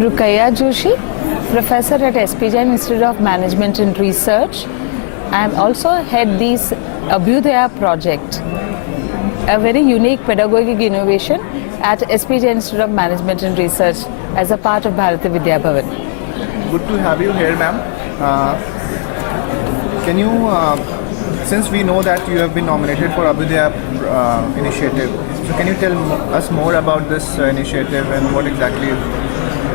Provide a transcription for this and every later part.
Rukaiya Joshi, professor at Jain Institute of Management and Research. I am also head this Abhyudaya project, a very unique pedagogic innovation at Jain Institute of Management and Research as a part of Bharati Vidya Bhavan. Good to have you here, ma'am. Can you, since we know that you have been nominated for Abhyudaya initiative, so can you tell us more about this initiative and what exactly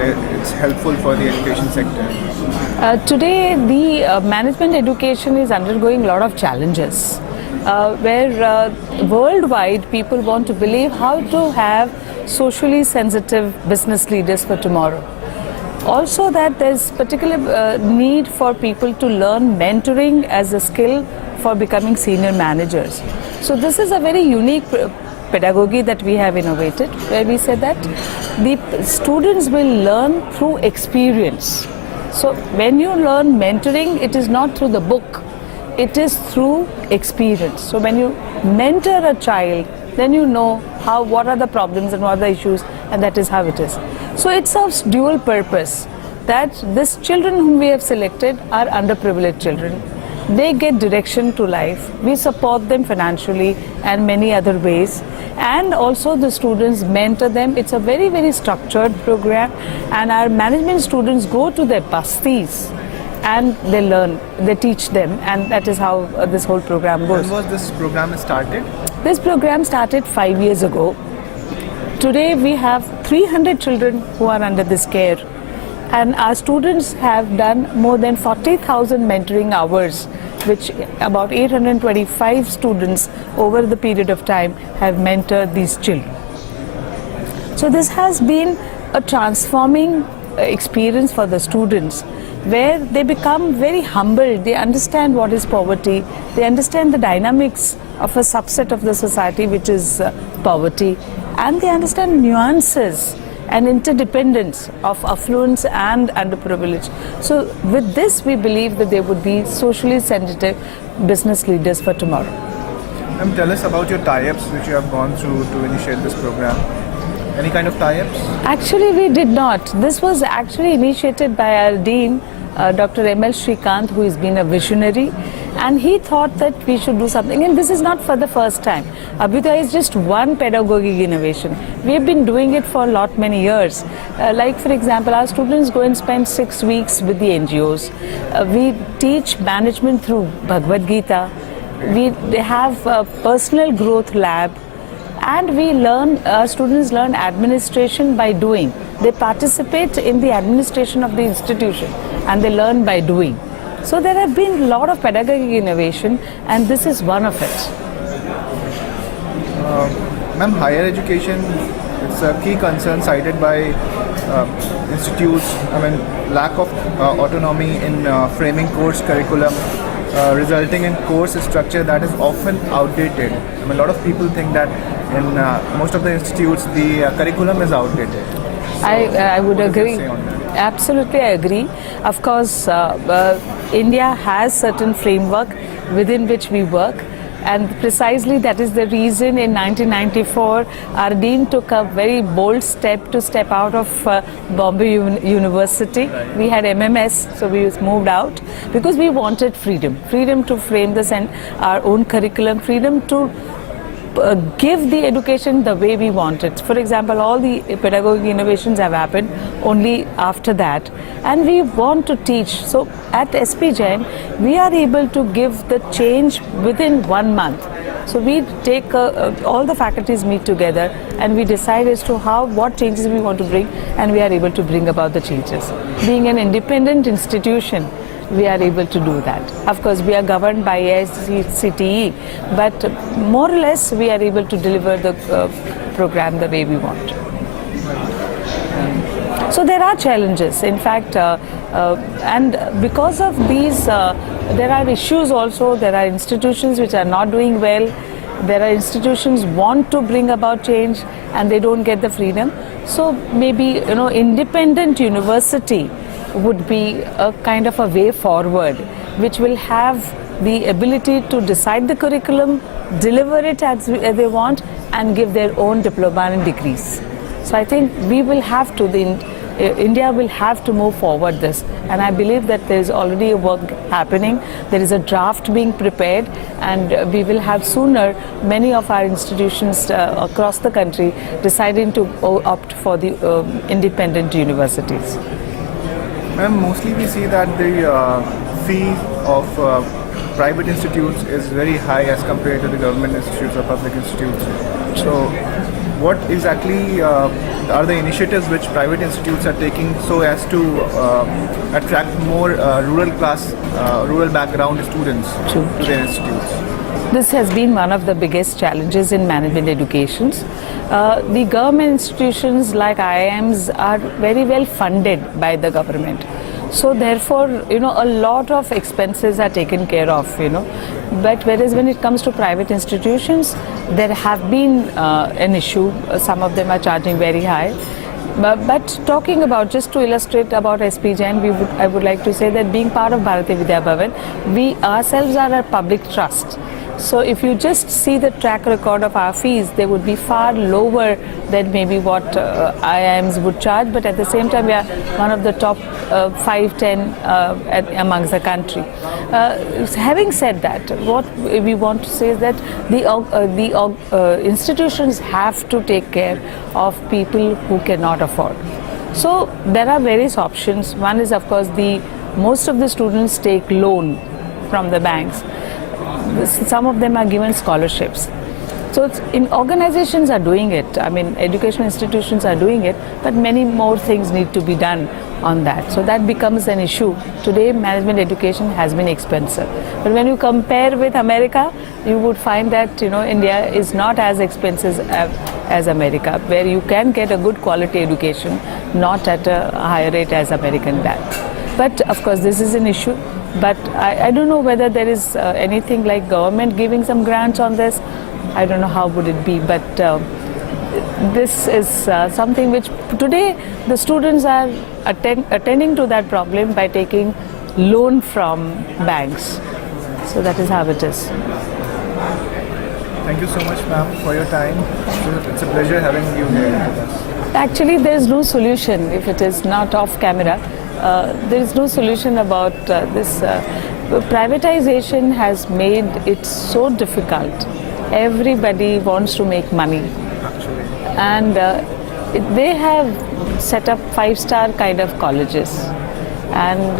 it's helpful for the education sector? Today, the management education is undergoing a lot of challenges, where worldwide people want to believe how to have socially sensitive business leaders for tomorrow. Also that there's particular need for people to learn mentoring as a skill for becoming senior managers. So this is a very unique pedagogy that we have innovated, where we said that the students will learn through experience. So when you learn mentoring, it is not through the book, it is through experience. So when you mentor a child, then you know what are the problems and what are the issues, and that is how it is. So it serves dual purpose, that these children whom we have selected are underprivileged children. They get direction to life. We support them financially and many other ways. And also the students mentor them. It's a very, very structured program. And our management students go to their bastis and they learn, they teach them. And that is how this whole program goes. When was this program started? This program started 5 years ago. Today we have 300 children who are under this care. And our students have done more than 40,000 mentoring hours, which about 825 students over the period of time have mentored these children. So this has been a transforming experience for the students, where they become very humble. They understand what is poverty. They understand the dynamics of a subset of the society, which is poverty. And they understand nuances and interdependence of affluence and underprivileged. So with this, we believe that they would be socially sensitive business leaders for tomorrow. Tell us about your tie-ups which you have gone through to initiate this program. Any kind of tie-ups? Actually, we did not. This was actually initiated by our Dean, Dr. M.L. Shrikant, who has been a visionary, and he thought that we should do something. And this is not for the first time. Abhyudaya is just one pedagogic innovation. We have been doing it for many years. Like for example, our students go and spend 6 weeks with the NGOs. We teach management through Bhagavad Gita. They have a personal growth lab. And we learn, students learn administration by doing. They participate in the administration of the institution and they learn by doing. So there have been a lot of pedagogic innovation, and this is one of it. Ma'am, higher education, it's a key concern cited by institutes. Lack of autonomy in framing course curriculum, resulting in course structure that is often outdated. A lot of people think that in most of the institutes the curriculum is outdated. So I would agree. Say on that? Absolutely, I agree. Of course, India has certain framework within which we work, and precisely that is the reason in 1994 our dean took a very bold step to step out of Bombay University. Right. We had MMS, so we moved out because we wanted freedom to frame this and our own curriculum, freedom to give the education the way we want it. For example, all the pedagogic innovations have happened only after that, and we want to teach. So at SP Jain, we are able to give the change within 1 month. So we take all the faculties meet together and we decide as to what changes we want to bring, and we are able to bring about the changes. Being an independent institution, we are able to do that. Of course, we are governed by AICTE, but more or less we are able to deliver the program the way we want. So there are challenges, in fact, and because of these, there are issues also. There are institutions which are not doing well. There are institutions want to bring about change and they don't get the freedom. So maybe, independent university would be a kind of a way forward, which will have the ability to decide the curriculum, deliver it as they want, and give their own diploma and degrees. So I think we will have to, the India will have to move forward this, and I believe that there is already a work happening. There is a draft being prepared, and we will have sooner many of our institutions across the country deciding to opt for the independent universities. Ma'am, mostly we see that the fee of private institutes is very high as compared to the government institutes or public institutes. So, what exactly are the initiatives which private institutes are taking so as to attract more rural background students to their institutes? This has been one of the biggest challenges in management educations. The government institutions like IIMs are very well funded by the government. So therefore, a lot of expenses are taken care of, But whereas when it comes to private institutions, there have been an issue. Some of them are charging very high. But talking about, just to illustrate about SP Jain, I would like to say that being part of Bharati Vidya Bhavan, we ourselves are a public trust. So if you just see the track record of our fees, they would be far lower than maybe what IIMs would charge. But at the same time, we are one of the top 5-10 amongst the country. Having said that, what we want to say is that the institutions have to take care of people who cannot afford. So there are various options. One is, of course, most of the students take loan from the banks. Some of them are given scholarships. So organizations are doing it. I mean, educational institutions are doing it, but many more things need to be done on that. So that becomes an issue. Today, management education has been expensive. But when you compare with America, you would find that, India is not as expensive as America, where you can get a good quality education, not at a higher rate as American does. But of course, this is an issue. But I don't know whether there is anything like government giving some grants on this. I don't know how would it be, but this is something which today the students are attending to that problem by taking loan from banks. So that is how it is. Thank you so much, ma'am, for your time. It's a pleasure having you here with us. Actually, there is no solution if it is not off camera. There is no solution about this. Privatization has made it so difficult. Everybody wants to make money. Actually. And they have set up 5-star kind of colleges. And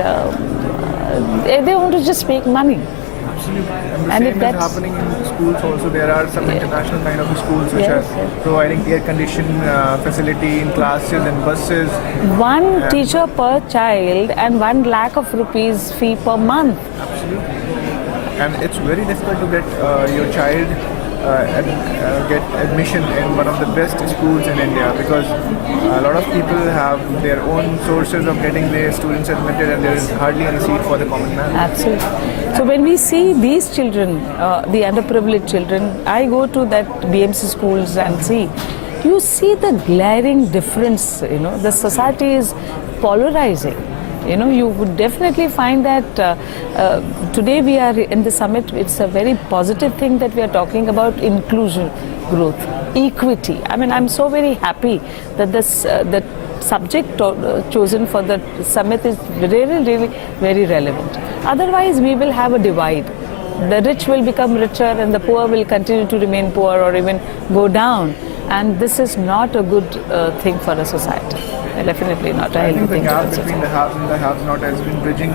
they want to just make money. Absolutely. And the same is happening in schools also. There are some international kind of schools which are providing air-conditioned facility in classes and buses. One teacher per child and 1 lakh of rupees fee per month. Absolutely. And it's very difficult to get your child get admission in one of the best schools in India, because a lot of people have their own sources of getting their students admitted, and there is hardly any seat for the common man. Absolutely. So when we see these children, the underprivileged children, I go to that BMC schools and see, you see the glaring difference. The society is polarizing. You would definitely find that today we are in the summit. It's a very positive thing that we are talking about inclusion, growth, equity. I mean, I'm so very happy that the subject chosen for the summit is really, really very relevant. Otherwise, we will have a divide. The rich will become richer and the poor will continue to remain poor or even go down. And this is not a good thing for a society. Definitely not. I think the gap between the haves and the have-not has been bridging,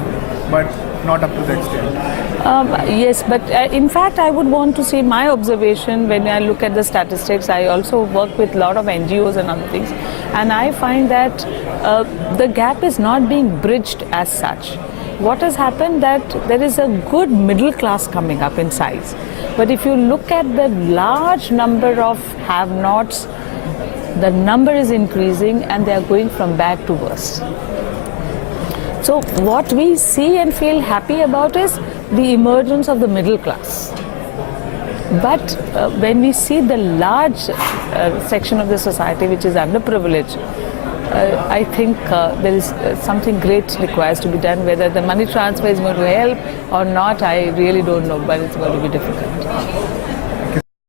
but not up to the extent. Yes, but in fact, I would want to say my observation when I look at the statistics. I also work with a lot of NGOs and other things, and I find that the gap is not being bridged as such. What has happened that there is a good middle class coming up in size, but if you look at the large number of have-nots, the number is increasing and they are going from bad to worse. So what we see and feel happy about is the emergence of the middle class. But when we see the large section of the society which is underprivileged, I think there is something great requires to be done. Whether the money transfer is going to help or not, I really don't know, but it's going to be difficult.